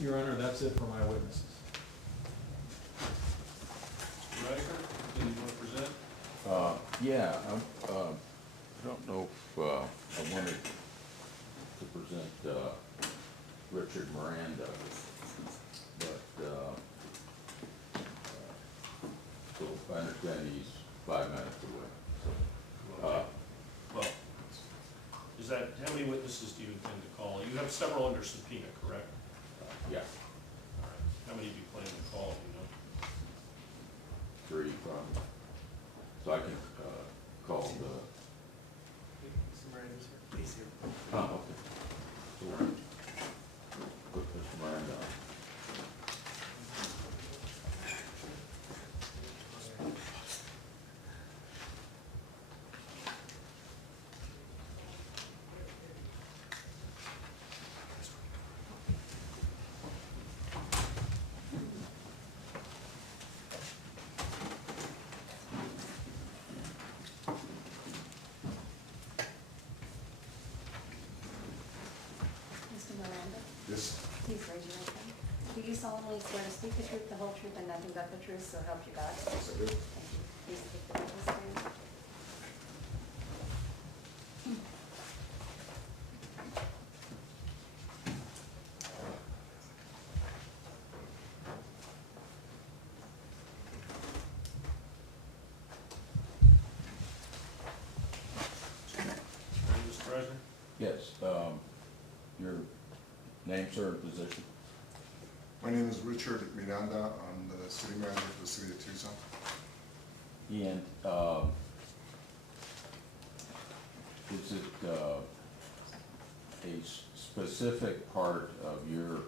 Your Honor, that's it for my witnesses. Mr. Riker, anything you want to present? Yeah, I don't know if I wanted to present Richard Miranda, but so I understand he's 5 minutes away. So, Well, is that, how many witnesses do you intend to call? You have several under subpoena, correct? yeah, All right. How many do you plan to call, do you know? 3 from. So I can call the. Mr. Miranda's here. He's here. Oh, okay. So, put Mr. Miranda on. Mr. Miranda, Yes. please raise your right hand. Do you solemnly swear to speak the truth, the whole truth, and nothing but the truth, so help you God? Yes, I do. Thank you. Please take the witness stand. Ready, Mr. Riker? Yes, your name, sir, and position? My name is Richard Miranda. I'm the city manager for the city of Tucson. And is it a specific part of your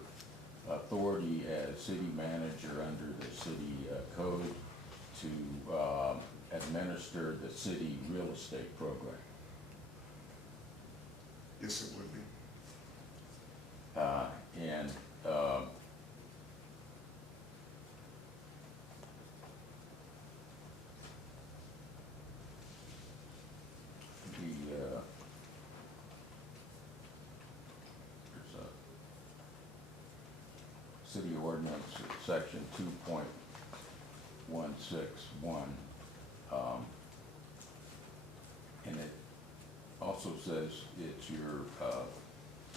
authority as city manager under the city code to administer the city real estate program? Yes, it would be. And there's a city ordinance, section 2.161, and it also says it's your,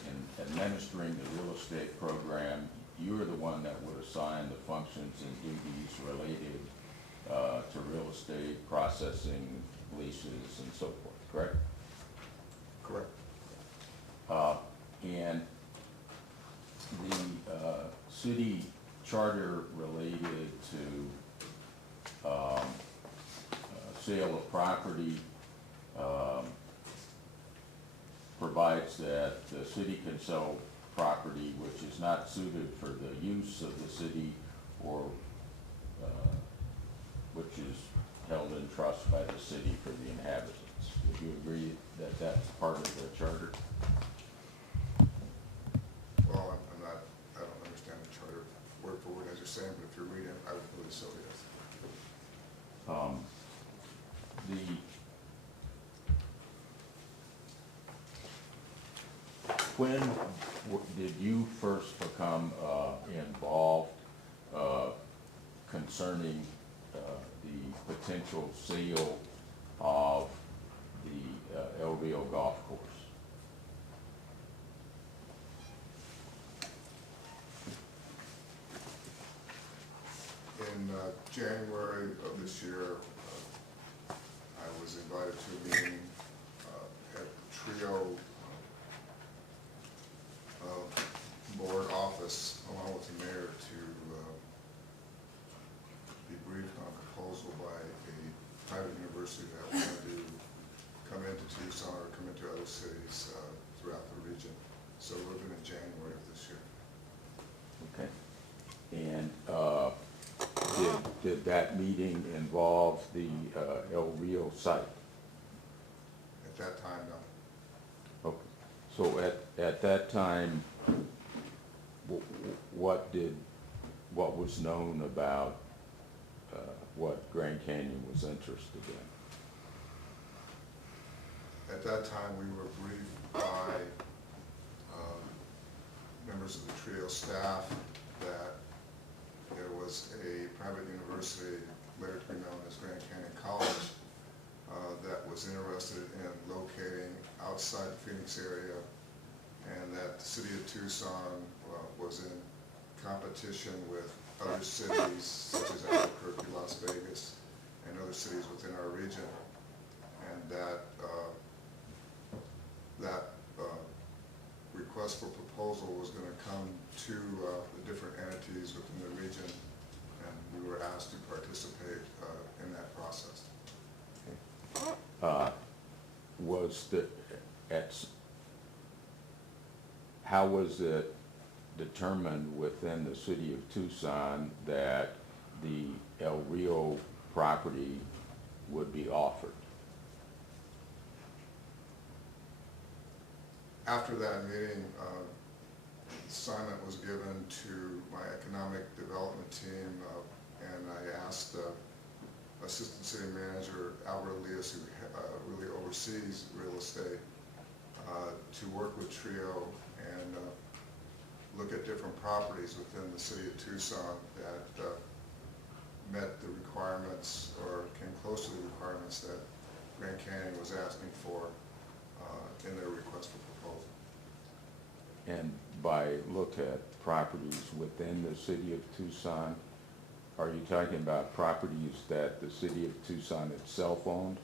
in administering the real estate program, you're the one that would assign the functions and duties related to real estate processing, leases, and so forth, correct? Correct. And the city charter related to sale of property provides that the city can sell property which is not suited for the use of the city or which is held in trust by the city for the inhabitants. Would you agree that that's part of the charter? Well, I don't understand the charter word for word as you're saying, but if you're reading it, I would believe so, yes. When did you first become involved concerning the potential sale of the El Rio golf course? In January of this year, I was invited to a meeting at the Rio board office along with the mayor to be briefed on a proposal by a private university that wanted to come into Tucson or come into other cities throughout the region. So it would have been in January of this year. Okay. And did that meeting involve the El Rio site? At that time, no. Okay. So at that time, what was known about what Grand Canyon was interested in? At that time, we were briefed by members of the Trio Rio staff that there was a private university, later to be known as Grand Canyon College, that was interested in locating outside the Phoenix area, and that the city of Tucson was in competition with other cities such as Albuquerque, Las Vegas, and other cities within our region, and that request for proposal was going to come to the different entities within the region, and we were asked to participate in that process. How was it determined within the city of Tucson that the El Rio property would be offered? After that meeting, assignment was given to my economic development team, and I asked Assistant City Manager Albert Elias, who really oversees real estate, to work with Trio and look at different properties within the city of Tucson that met the requirements or came close to the requirements that Grand Canyon was asking for in their request for proposal. And by look at properties within the city of Tucson, are you talking about properties that the city of Tucson itself owned?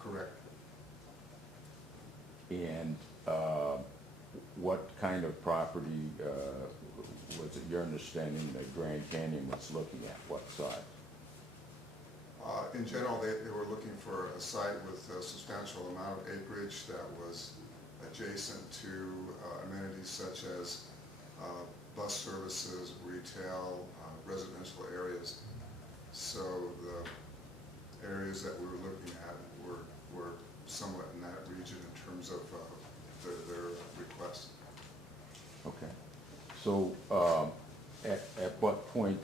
Correct. And what kind of property was it your understanding that Grand Canyon was looking at? What size? In general, they were looking for a site with a substantial amount of acreage that was adjacent to amenities such as bus services, retail, residential areas. So the areas that we were looking at were somewhat in that region in terms of their requests. Okay. So at what point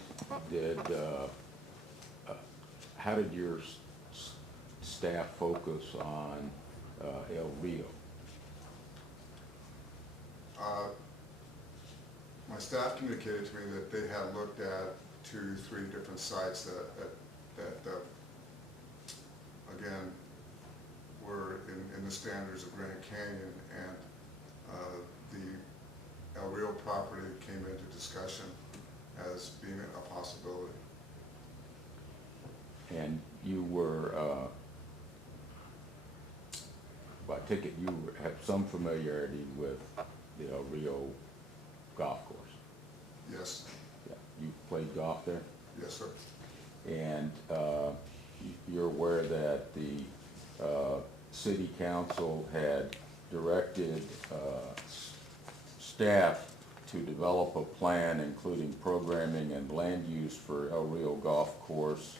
did, how did your staff focus on El Rio? My staff communicated to me that they had looked at 2, 3 different sites that again, were in the standards of Grand Canyon, and the El Rio property came into discussion as being a possibility. And you were, I take it you have some familiarity with the El Rio golf course? Yes. Yeah. You played golf there? Yes, sir. And you're aware that the city council had directed staff to develop a plan including programming and land use for El Rio Golf Course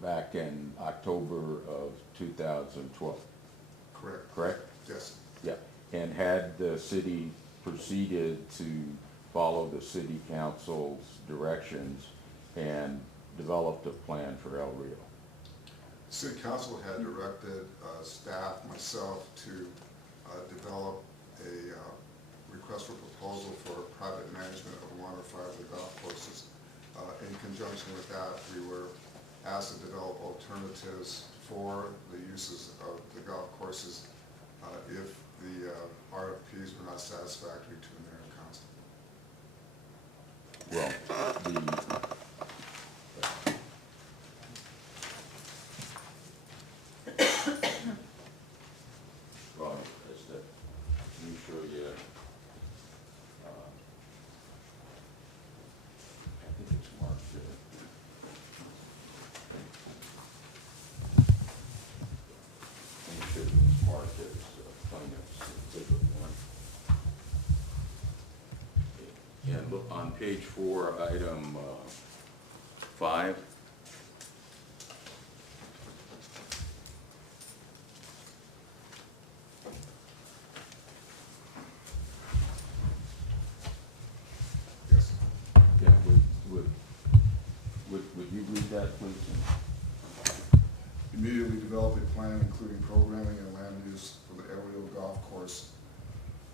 back in October of 2012. Correct. Correct? Yes. Yeah. And had the city proceeded to follow the city council's directions and developed a plan for El Rio? The city council had directed staff, myself, to develop a request for proposal for private management of 1 or 5 of the golf courses. In conjunction with that, we were asked to develop alternatives for the uses of the golf courses if the RFPs were not satisfactory to the mayor and council. Well, well, is that, let me show you, I think it's marked there. Let me show you it's marked as plaintiff's exhibit 1. And look on page 4, item 5. Yes. Yeah, would you read that, please? Immediately develop a plan including programming and land use for the El Rio Golf Course,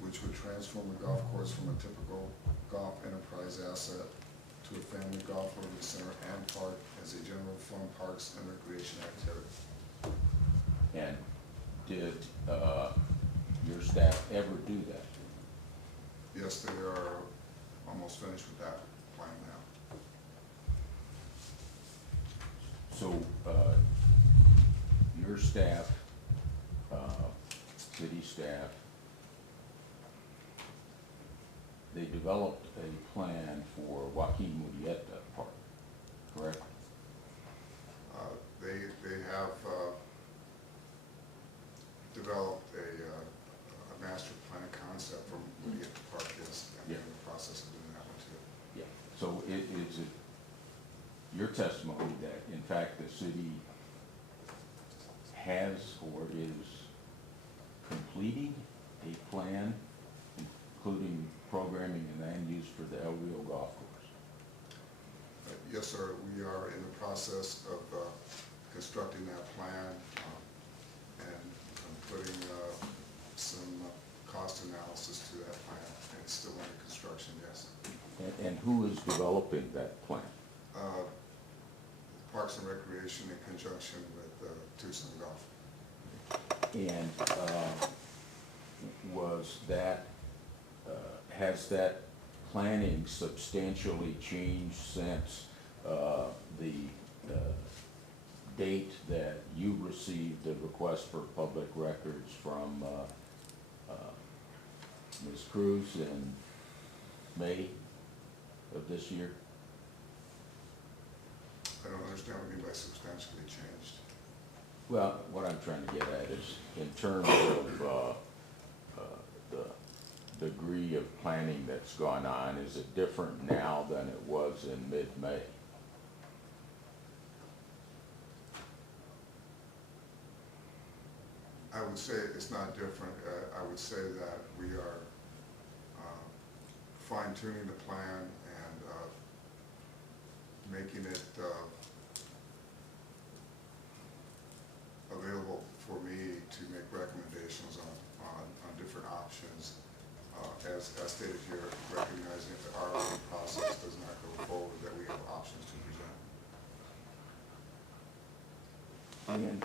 which would transfer transform the golf course from a typical golf enterprise asset to a family golf learning center and park as a general fund parks and recreation activity. And did your staff ever do that? Yes, they are almost finished with that plan now. So, your staff, city staff, they developed a plan for Joaquin Murrieta Park, correct? They have developed a master plan concept for Miranda Park, yes, and they're in the process of doing that one too. Yeah. So is it your testimony that in fact the city has or is completing a plan, including programming and land use for the El Rio Golf Course? Yes, sir, we are in the process of constructing that plan and putting some cost analysis to that plan, and it's still under construction, yes. And who is developing that plan? Parks and Recreation in conjunction with Tucson Golf. And was that, has that planning substantially changed since the date that you received the request for public records from Ms. Cruz in May of this year? I don't understand what you mean by substantially changed. Well, what I'm trying to get at is in terms of the degree of planning that's gone on, is it different now than it was in mid-May? I would say it's not different. I would say that we are fine-tuning the plan and making it available for me to make recommendations on different options. As stated here, recognizing if the RFP process does not go forward, that we have options to present.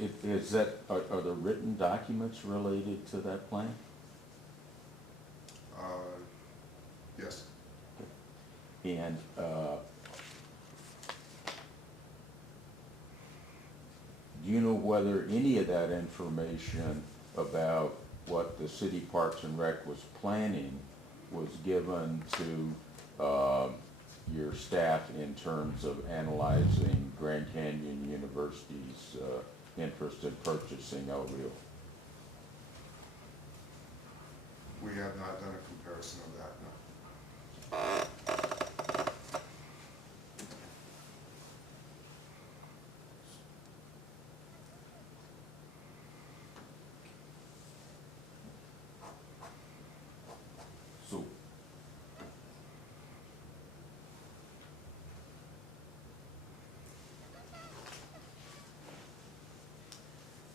And is that, are there written documents related to that plan? Yes. And do you know whether any of that information about what the city Parks and Rec was planning was given to your staff in terms of analyzing Grand Canyon University's interest in purchasing El Rio? We have not done a comparison of that, no. So,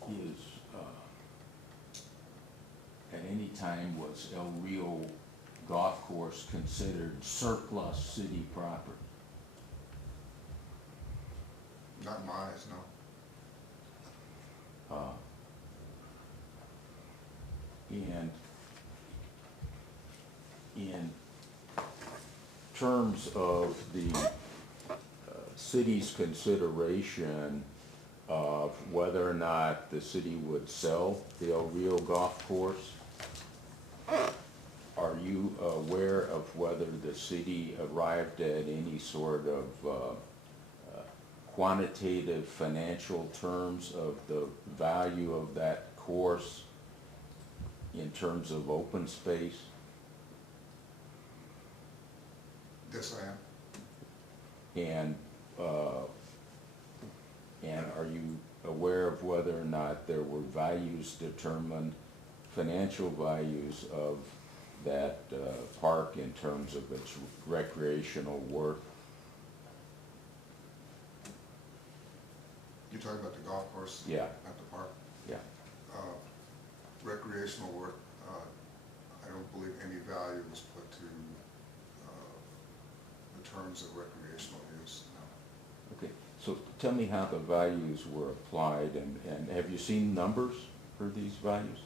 is, at any time was El Rio Golf Course considered surplus city property? Not in my eyes, no. And in terms of the city's consideration of whether or not the city would sell the El Rio Golf Course, are you aware of whether the city arrived at any sort of quantitative financial terms of the value of that course in terms of open space? Yes, I am. And are you aware of whether or not there were values determined, financial values of that park in terms of its recreational worth? You're talking about the golf course? Yeah. At the park? Yeah. Recreational work I don't believe any value was put to the terms of recreational use, no. Okay, so tell me how the values were applied, and have you seen numbers for these values?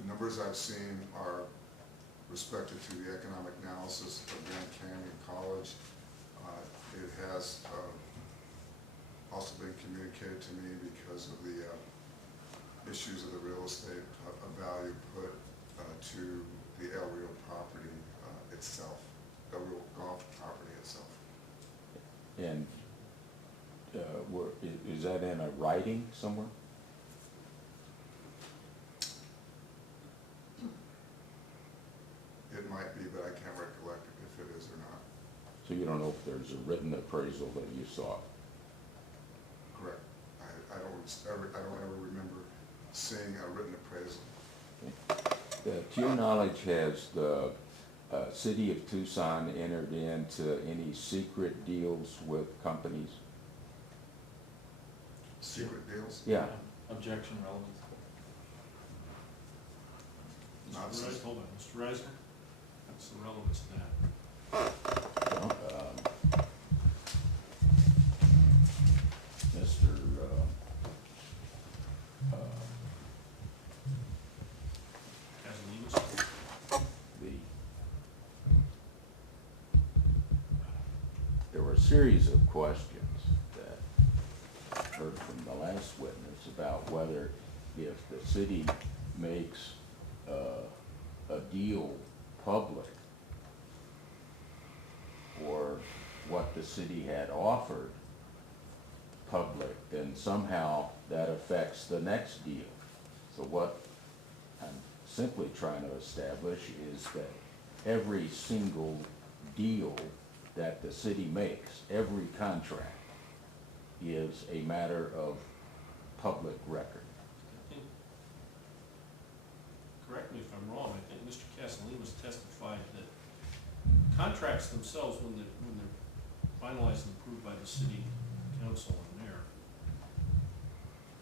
The numbers I've seen are respected to the economic analysis of Grand Canyon College. It has also been communicated to me because of the issues of the real estate value put to the El Rio property itself, El Rio golf property itself. And is that in a writing somewhere? It might be, but I can't recollect if it is or not. So you don't know if there's a written appraisal that you saw? Correct. I don't ever remember seeing a written appraisal. To your knowledge, has the city of Tucson entered into any secret deals with companies? Secret deals? Yeah. Objection, relevance. Not Mr. Reisner, since- hold on, Mr. Reisner, what's the relevance to that? Well, Mr. Casalino? There were a series of questions that I heard from the last witness about whether if the city makes a deal public, or what the city had offered public, then somehow that affects the next deal. So what I'm simply trying to establish is that every single deal that the city makes, every contract, is a matter of public record. I think, correct me if I'm wrong, I think Mr. Casalino testified that contracts themselves, when they're finalized and approved by the city council and mayor,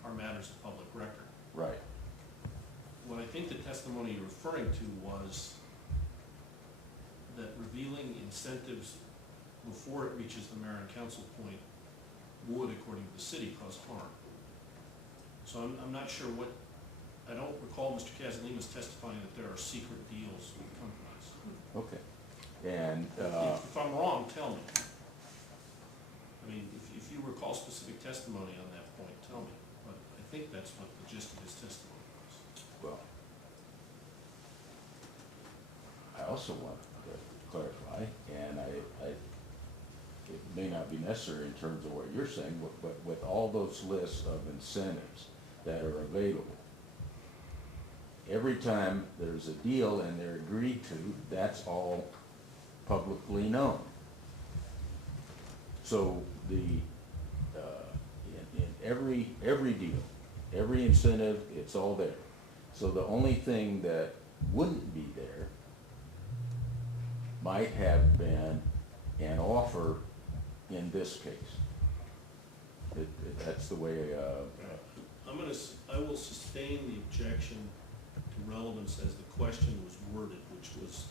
are matters of public record. Right. What I think the testimony you're referring to was that revealing incentives before it reaches the mayor and council point would, according to the city, cause harm. So I'm not sure what, I don't recall Mr. Casalino's testifying that there are secret deals with companies. Okay. And If I'm wrong, tell me. I mean, if you recall specific testimony on that point, tell me. But I think that's what the gist of his testimony was. well, I also want to clarify, and it may not be necessary in terms of what you're saying, but with all those lists of incentives that are available, every time there's a deal and they're agreed to, that's all publicly known. So in every deal, every incentive, it's all there. So the only thing that wouldn't be there might have been an offer in this case. That's the way, I will sustain the objection to relevance as the question was worded, which was,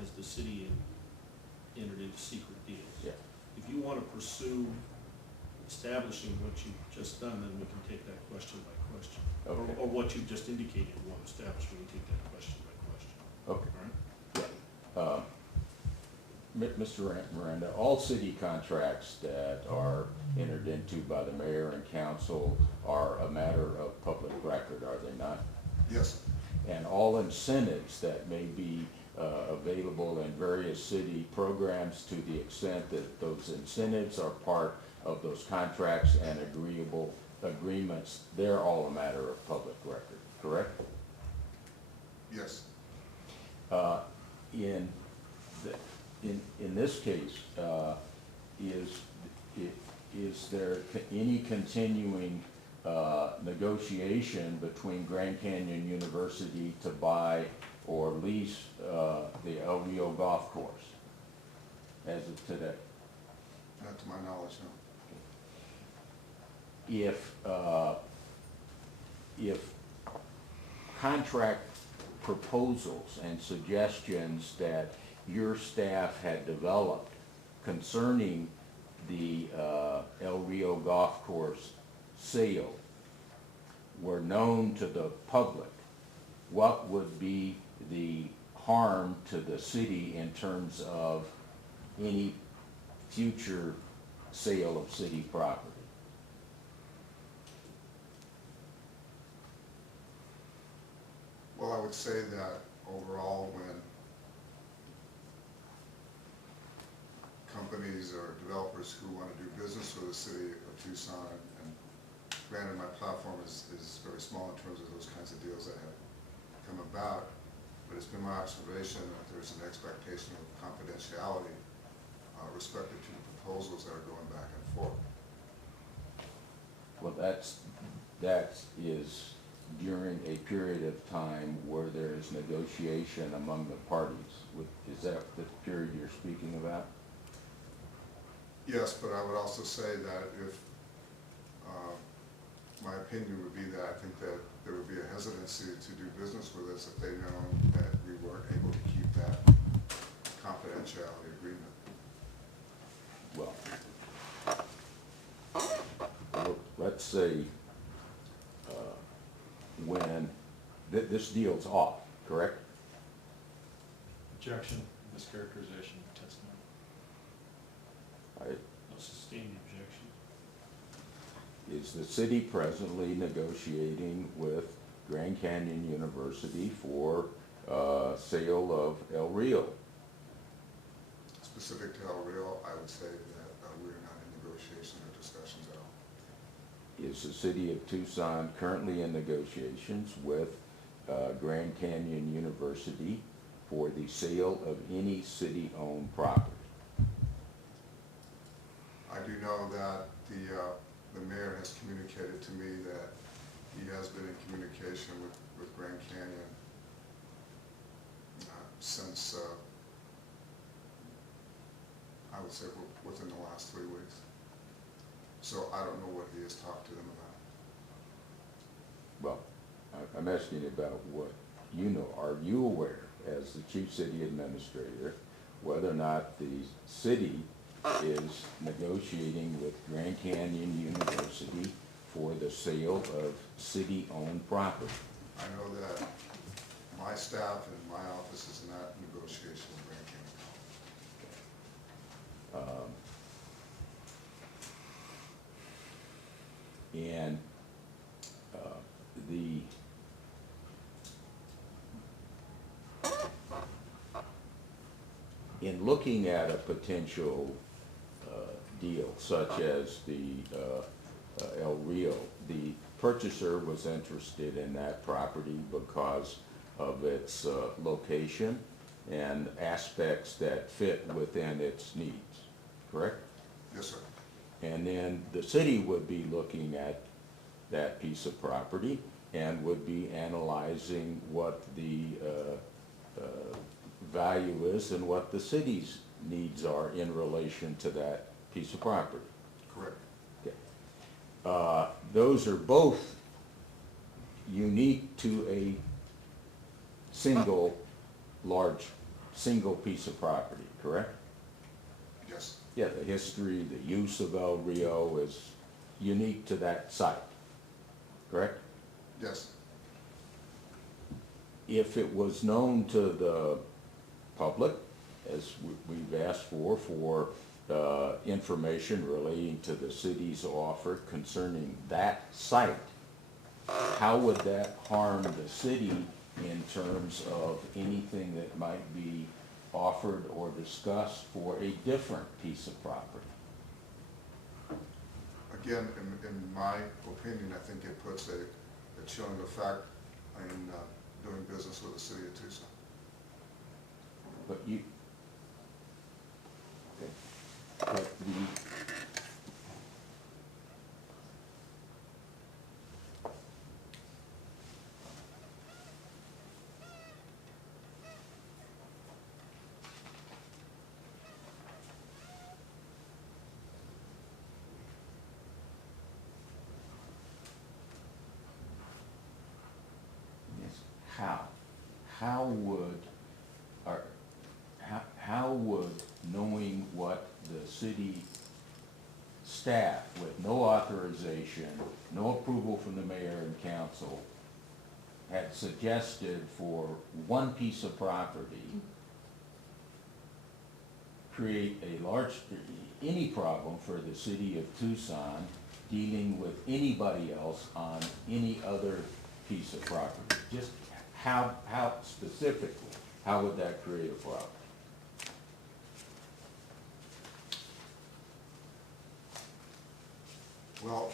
has the city entered into secret deals? yeah, If you want to pursue establishing what you've just done, then we can take that question by question. Okay. Or what you've just indicated you want to establish, we can take that question by question. okay. All right? Mr. Miranda, all city contracts that are entered into by the mayor and council are a matter of public record, are they not? Yes, And all incentives that may be available in various city programs, to the extent that those incentives are part of those contracts and agreements, they're all a matter of public record, correct? yes. In this case, is there any continuing negotiation between Grand Canyon University to buy or lease the El Rio Golf Course as of today? Not to my knowledge, no. If contract proposals and suggestions that your staff had developed concerning the El Rio Golf Course sale were known to the public, what would be the harm to the city in terms of any future sale of city property? Well, I would say that overall, when companies or developers who want to do business with the city of Tucson, and granted, my platform is very small in terms of those kinds of deals that have come about, but it's been my observation that there's an expectation of confidentiality respective to the proposals that are going back and forth. Well, that is during a period of time where there is negotiation among the parties. Is that the period you're speaking about? Yes, but I would also say that if, my opinion would be that I think that there would be a hesitancy to do business with us if they know that we weren't able to keep that confidentiality agreement. Well, let's say when this deal's off, correct? Objection, mischaracterization of testimony. I'll sustain the objection. Is the city presently negotiating with Grand Canyon University for sale of El Rio? Specific to El Rio, I would say that we are not in negotiation or discussions at all. Is the city of Tucson currently in negotiations with Grand Canyon University for the sale of any city-owned property? I do know that the mayor has communicated to me that he has been in communication with Grand Canyon since, I would say within the last 3 weeks. So I don't know what he has talked to them about. Well, I'm asking about what you know. Are you aware, as the chief city administrator, whether or not the city is negotiating with Grand Canyon University for the sale of city-owned property? I know that my staff and my office is not in negotiation with Grand Canyon. And in looking at a potential deal such as the El Rio, the purchaser was interested in that property because of its location and aspects that fit within its needs, correct? Yes, sir. And then the city would be looking at that piece of property and would be analyzing what the value is and what the city's needs are in relation to that piece of property. Correct. Okay. Those are both unique to a single piece of property, correct? Yes. Yeah, the history, the use of El Rio is unique to that site, correct? Yes. If it was known to the public, as we've asked for information relating to the city's offer concerning that site, how would that harm the city in terms of anything that might be offered or discussed for a different piece of property? Again, in my opinion, I think it puts a chilling effect in doing business with the city of Tucson. But you, okay, but yes. how would, or how would knowing what the city staff with no authorization, no approval from the mayor and council had suggested for one piece of property create any problem for the city of Tucson dealing with anybody else on any other piece of property? Just how specifically, how would that create a problem? Well,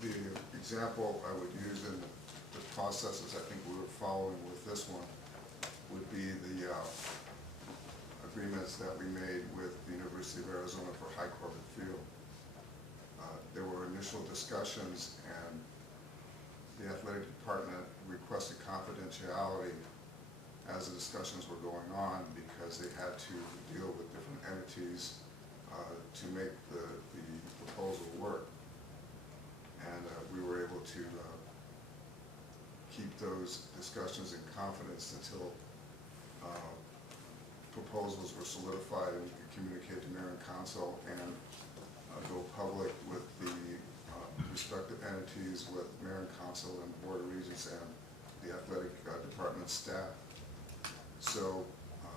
the example I would use in the processes I think we were following with this one would be the agreements that we made with the University of Arizona for High Corbett Field. There were initial discussions, and the athletic department requested confidentiality as the discussions were going on because they had to deal with different entities to make the proposal work. And we were able to keep those discussions in confidence until proposals were solidified and we could communicate to mayor and council and go public with the respective entities, with mayor and council and board of regents and the athletic department staff. So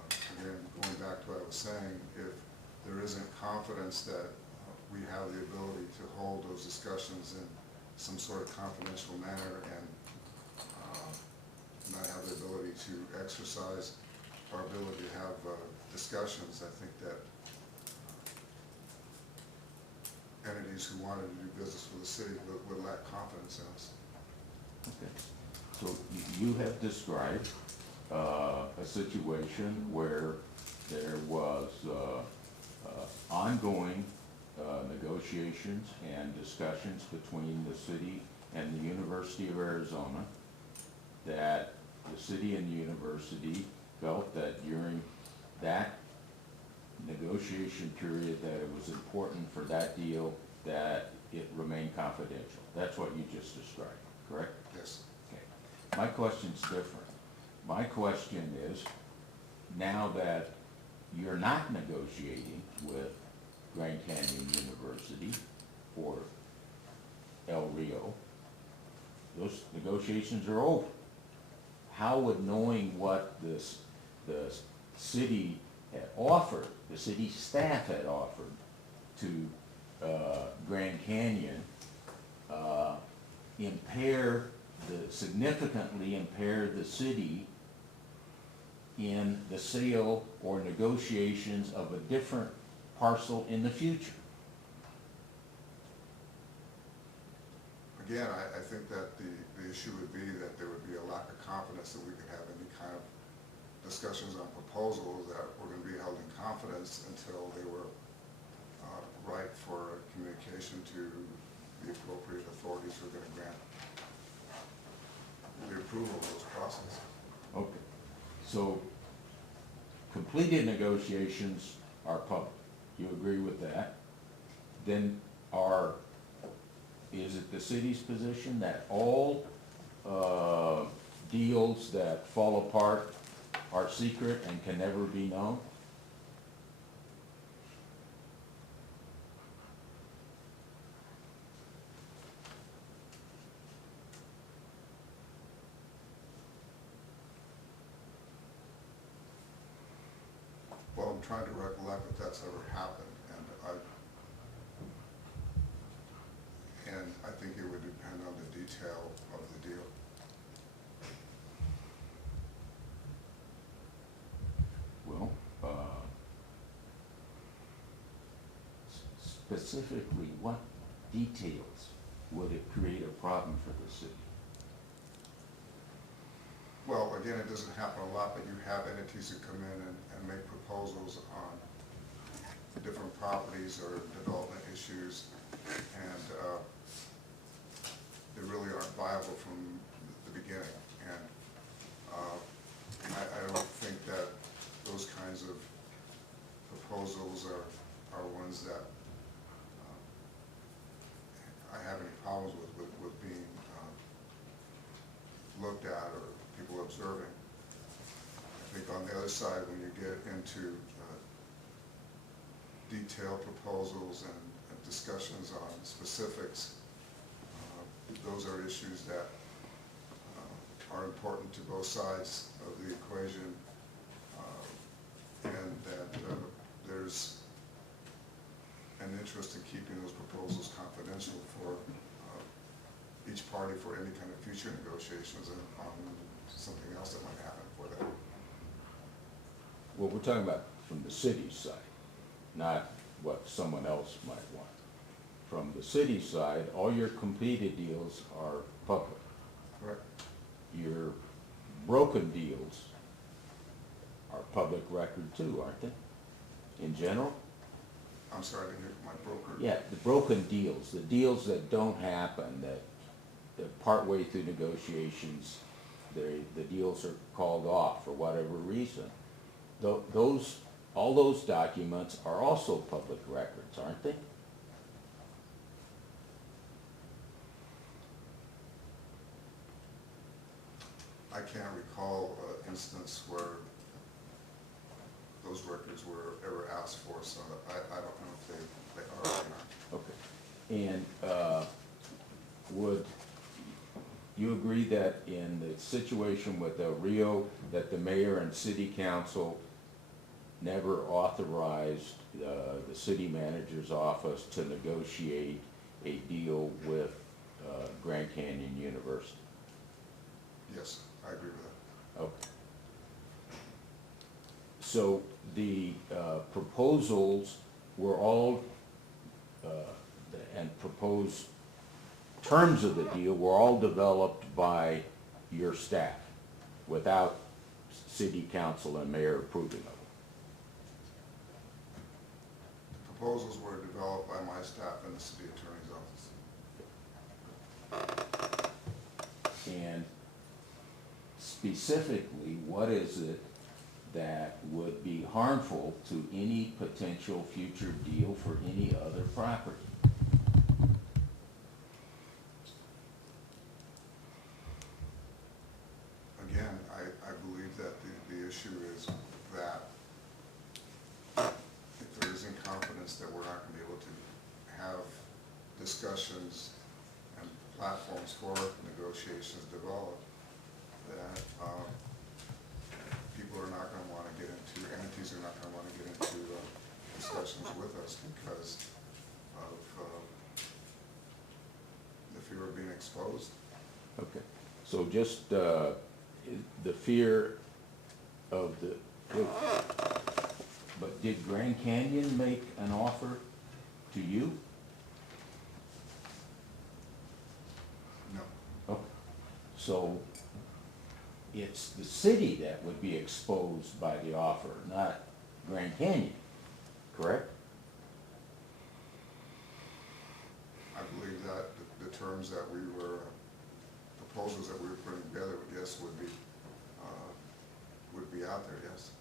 again, going back to what I was saying, if there isn't confidence that we have the ability to hold those discussions in some sort of confidential manner and not have the ability to exercise our ability to have discussions, I think that entities who wanted to do business with the city would lack confidence in us. Okay. So you have described a situation where there was ongoing negotiations and discussions between the city and the University of Arizona, that the city and the university felt that during that negotiation period that it was important for that deal that it remained confidential. That's what you just described, correct? Yes. Okay. My question's different. My question is, now that you're not negotiating with Grand Canyon University for El Rio, those negotiations are over. How would knowing what the city had offered, the city staff had offered to Grand Canyon, significantly impair the city in the sale or negotiations of a different parcel in the future? Again, I think that the issue would be that there would be a lack of confidence that we could have any kind of discussions on proposals that were going to be held in confidence until they were ripe for communication to the appropriate authorities who are going to grant the approval of those processes. Okay. So completed negotiations are public. You agree with that? Then is it the city's position that all deals that fall apart are secret and can never be known? Well, I'm trying to recollect if that's ever happened, and I think it would depend on the detail of the deal. Well, specifically, what details would it create a problem for the city? Well, again, it doesn't happen a lot, but you have entities who come in and make proposals on different properties or development issues, and they really aren't viable from the beginning. And I don't think that those kinds of proposals are ones that I have any problems with being looked at or people observing. think on the other side, when you get into detailed proposals and discussions on specifics, those are issues that are important to both sides of the equation, and that there's an interest in keeping those proposals confidential for each party for any kind of future negotiations and on something else that might happen for them. Well, we're talking about from the city's side, not what someone else might want. From the city side, all your completed deals are public. Correct. Your broken deals are public record too, aren't they? In general? I'm sorry, I didn't hear my broker. Yeah, the broken deals, the deals that don't happen, that partway through negotiations, the deals are called off for whatever reason. All those documents are also public records, aren't they? I can't recall an instance where those records were ever asked for, so I don't know if they are or not. Okay. And would you agree that in the situation with El Rio, that the mayor and city council never authorized the city manager's office to negotiate a deal with Grand Canyon University? Yes, I agree with that. Okay. So the proposals were all, and proposed terms of the deal were all developed by your staff without city council and mayor approving of them? The proposals were developed by my staff and the city attorney's office. And specifically, what is it that would be harmful to any potential future deal for any other property? Again, I believe that the issue is that if there isn't confidence that we're not going to be able to have discussions and platforms for negotiations developed, that people are not going to want to get into, entities are not going to want to get into discussions with us because of the fear of being exposed. Okay, so just the fear of the, but did Grand Canyon make an offer to you? No. Okay, so it's the city that would be exposed by the offer, not Grand Canyon, correct? I believe that the terms that we were, proposals that we were putting together, yes, would be out there, yes.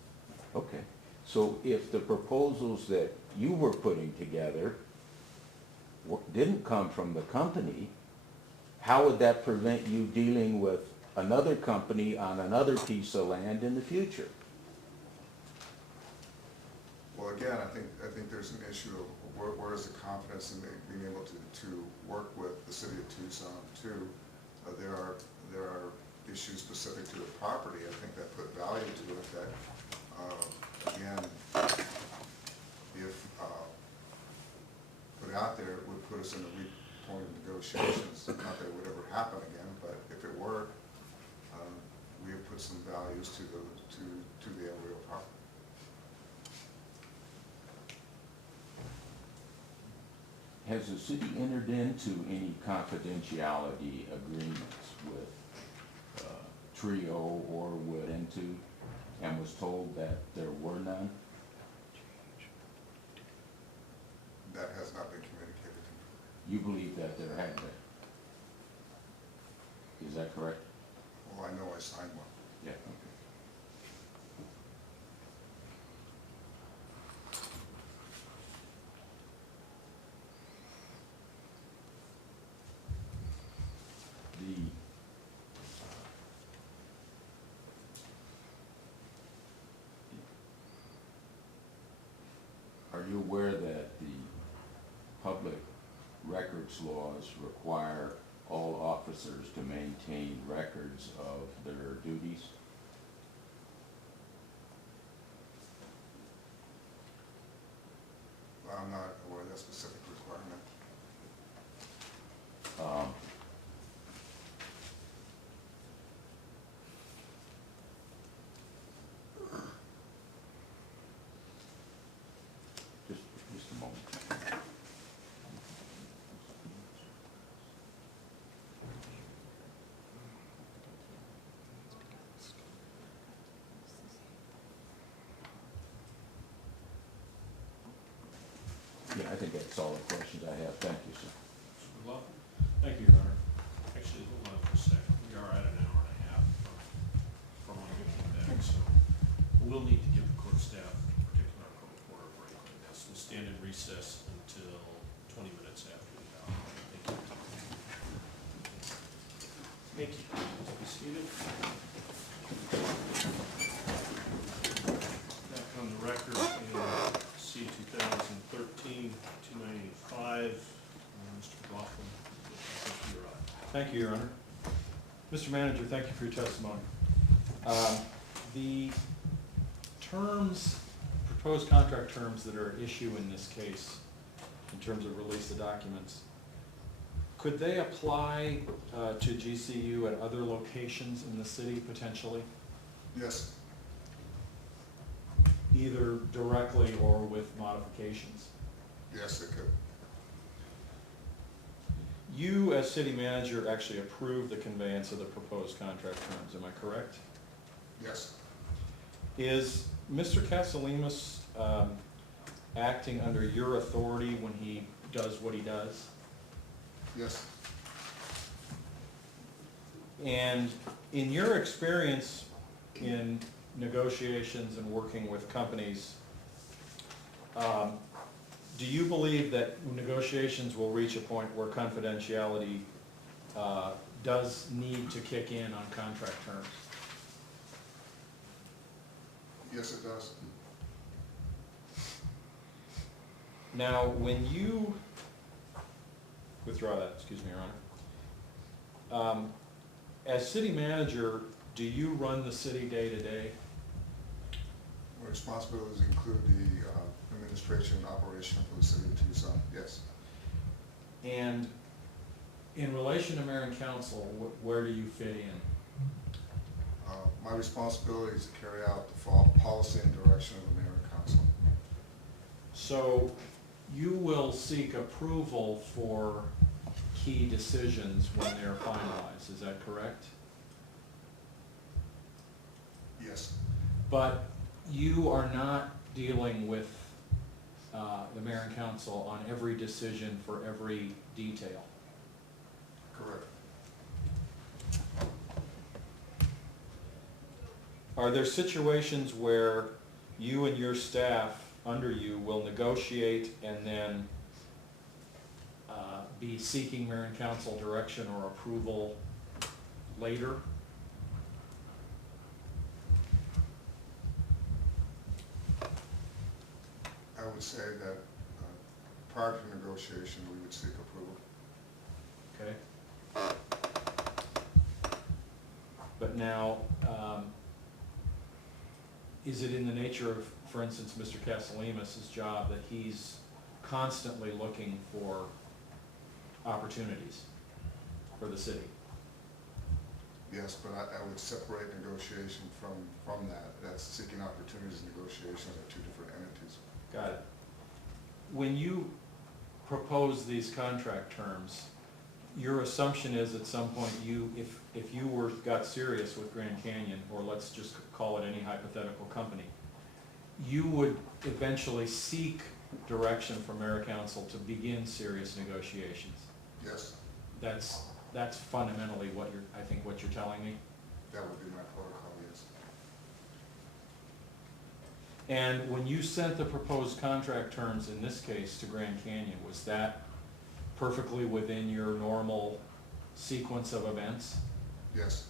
Okay, so if the proposals that you were putting together didn't come from the company, how would that prevent you dealing with another company on another piece of land in the future? Well, again, I think there's an issue of where is the confidence in being able to work with the city of Tucson too. There are issues specific to the property, I think, that put value to it that, again, if put out there, it would put us in a weak point of negotiations. Not that it would ever happen again, but if it were, we have put some values to the El Rio property. Has the city entered into any confidentiality agreements with Trio or with N2 and was told that there were none? That has not been communicated to me. You believe that there had been? Is that correct? Well, I know I signed one. Yeah, okay. public records laws require all officers to maintain records of their duties? I'm not aware of that specific requirement. Just a moment. Yeah, I think that's all the questions I have. Thank you, sir. Mr. McLaughlin? Thank you, Your Honor. Actually, hold on for a second. We are at an hour and a half from when we came back, so we'll need to give the court staff, particularly our court reporter, a break on this. We'll stand in recess until 20 minutes after the hour. Thank you. Thank you. Please be seated. Back on the record in C 2013-295, Mr. McLaughlin, I think you're on. Thank you, Your Honor. Mr. Manager, thank you for your testimony. The terms, proposed contract terms that are at issue in this case, in terms of release of documents, could they apply to GCU at other locations in the city potentially? Yes, Either directly or with modifications? yes, it could. You, as city manager, actually approved the conveyance of the proposed contract terms, am I correct? Yes, Is Mr. Casalemas acting under your authority when he does what he does? yes, And in your experience in negotiations and working with companies, do you believe that negotiations will reach a point where confidentiality does need to kick in on contract terms? yes, it does. Now, when you, withdraw that, excuse me, Your Honor. As city manager, do you run the city day to day? My responsibilities include the administration and operation for the city of Tucson, yes. And in relation to mayor and council, where do you fit in? My responsibility is to carry out the policy and direction of the mayor and council. So you will seek approval for key decisions when they're finalized, is that correct? Yes, But you are not dealing with the mayor and council on every decision for every detail. correct. Are there situations where you and your staff under you will negotiate and then be seeking mayor and council direction or approval later? I would say that prior to negotiation, we would seek approval. Okay. But now, is it in the nature of, for instance, Mr. Casalemas' job that he's constantly looking for opportunities for the city? Yes, but I would separate negotiation from that. That's seeking opportunities and negotiations are two different entities. Got it. When you propose these contract terms, your assumption is at some point if you got serious with Grand Canyon, or let's just call it any hypothetical company, you would eventually seek direction from mayor and council to begin serious negotiations. Yes, That's fundamentally what I think what you're telling me. that would be my protocol, yes. And when you sent the proposed contract terms in this case to Grand Canyon, was that perfectly within your normal sequence of events? Yes.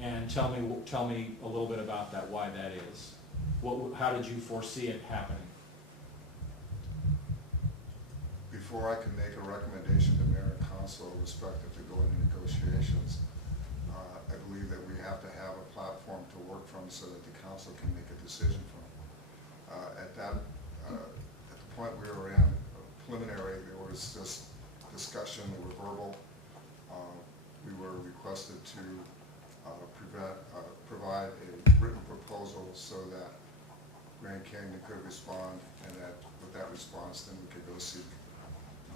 And tell me a little bit about that, why that is. How did you foresee it happening? Before before I can make a recommendation to mayor and council respective to go into negotiations, I believe that we have to have a platform to work from so that the council can make a decision from. At the point we were in, preliminary, there was this discussion, they were verbal. We were requested to provide a written proposal so that Grand Canyon could respond, and that with that response, then we could go seek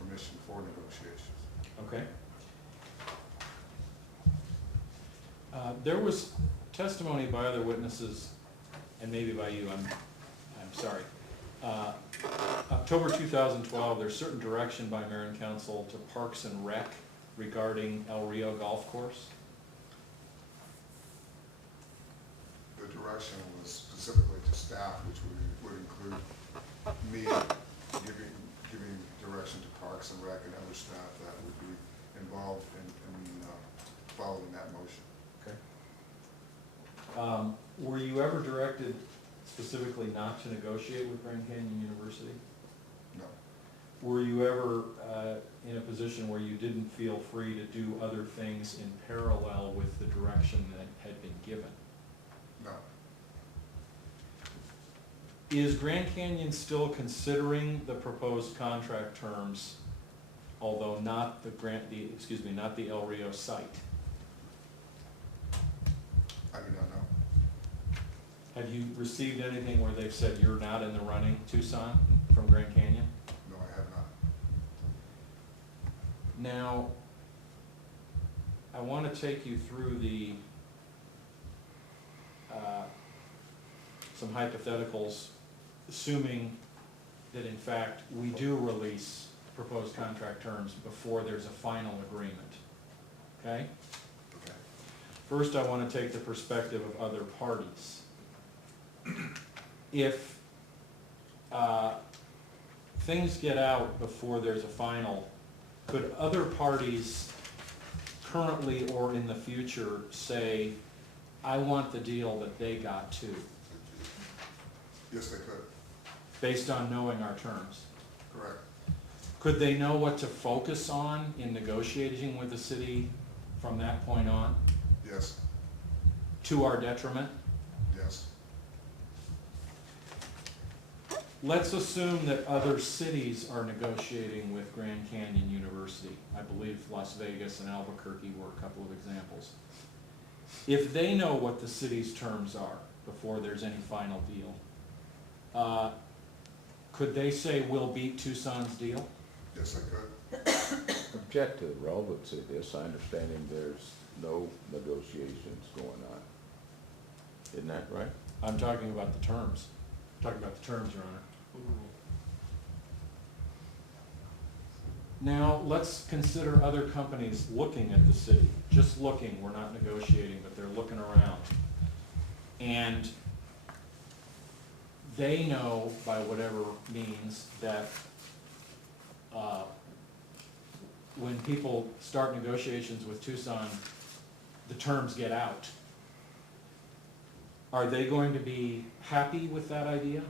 permission for negotiations. Okay. There was testimony by other witnesses, and maybe by you, I'm sorry. October 2012, there's certain direction by mayor and council to Parks and Rec regarding El Rio Golf Course. The direction was specifically to staff, which would include me giving direction to Parks and Rec and other staff that would be involved in following that motion. Okay. Were you ever directed specifically not to negotiate with Grand Canyon University? No. Were you ever in a position where you didn't feel free to do other things in parallel with the direction that had been given? No. Is Grand Canyon still considering the proposed contract terms, although not not the El Rio site? I do not know. Have you received anything where they've said you're not in the running, Tucson, from Grand Canyon? No, I have not. Now, I want to take you through the some hypotheticals, assuming that in fact we do release proposed contract terms before there's a final agreement. Okay? Okay. First, I want to take the perspective of other parties. If things get out before there's a final, could other parties currently or in the future say, I want the deal that they got too, Yes, they could. based on knowing our terms? Correct. Could they know what to focus on in negotiating with the city from that point on, Yes. to our detriment? Yes. Let's assume that other cities are negotiating with Grand Canyon University. I believe Las Vegas and Albuquerque were a couple of examples. If they know what the city's terms are before there's any final deal, could they say, we'll beat Tucson's deal? Yes, I could. Object to the relevancy of this, I understanding there's no negotiations going on. Isn't that right? I'm talking about the terms. I'm talking about the terms, Your Honor. Overruled. Now, let's consider other companies looking at the city, just looking, we're not negotiating, but they're looking around. And they know, by whatever means, that when people start negotiations with Tucson, the terms get out. Are they going to be happy with that idea?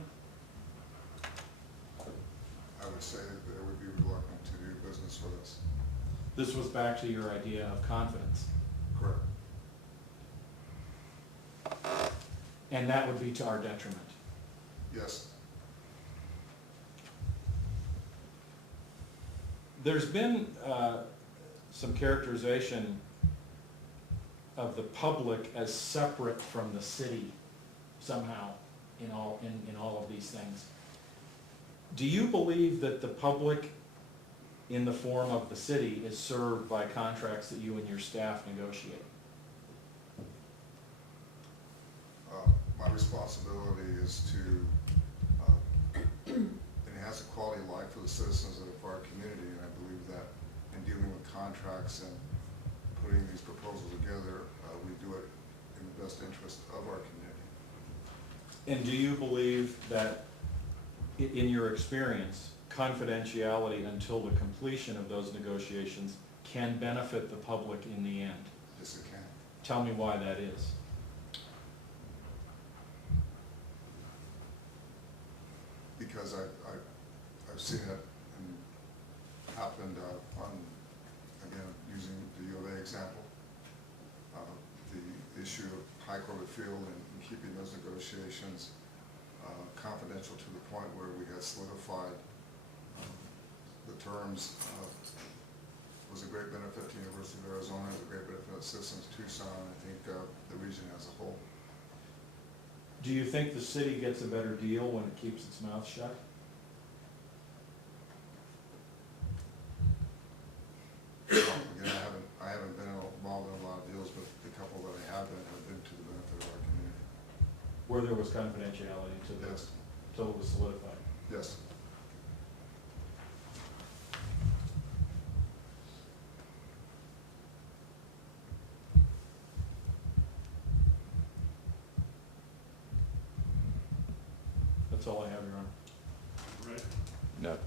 I would say that they would be reluctant to do business with us. This was back to your idea of confidence. Correct. And that would be to our detriment. Yes. There's been some characterization of the public as separate from the city somehow in all of these things. Do you believe that the public in the form of the city is served by contracts that you and your staff negotiate? My responsibility is to enhance the quality of life for the citizens of our community, and I believe that in dealing with contracts and putting these proposals together, we do it in the best interest of our community. And do you believe that, in your experience, confidentiality until the completion of those negotiations can benefit the public in the end? Yes, it can. Tell me why that is. Because I've seen it happened on, again, using the U of A example, the issue of High Court of Field and keeping those negotiations confidential to the point where we had solidified the terms was a great benefit to the University of Arizona, it was a great benefit to citizens of Tucson, I think the region as a whole. Do you think the city gets a better deal when it keeps its mouth shut? Again, I haven't been involved in a lot of deals, but the couple that I have been to the benefit of our community. Where there was confidentiality to this, Yes, till it was solidified? yes. That's all I have, Your Honor. Right? No.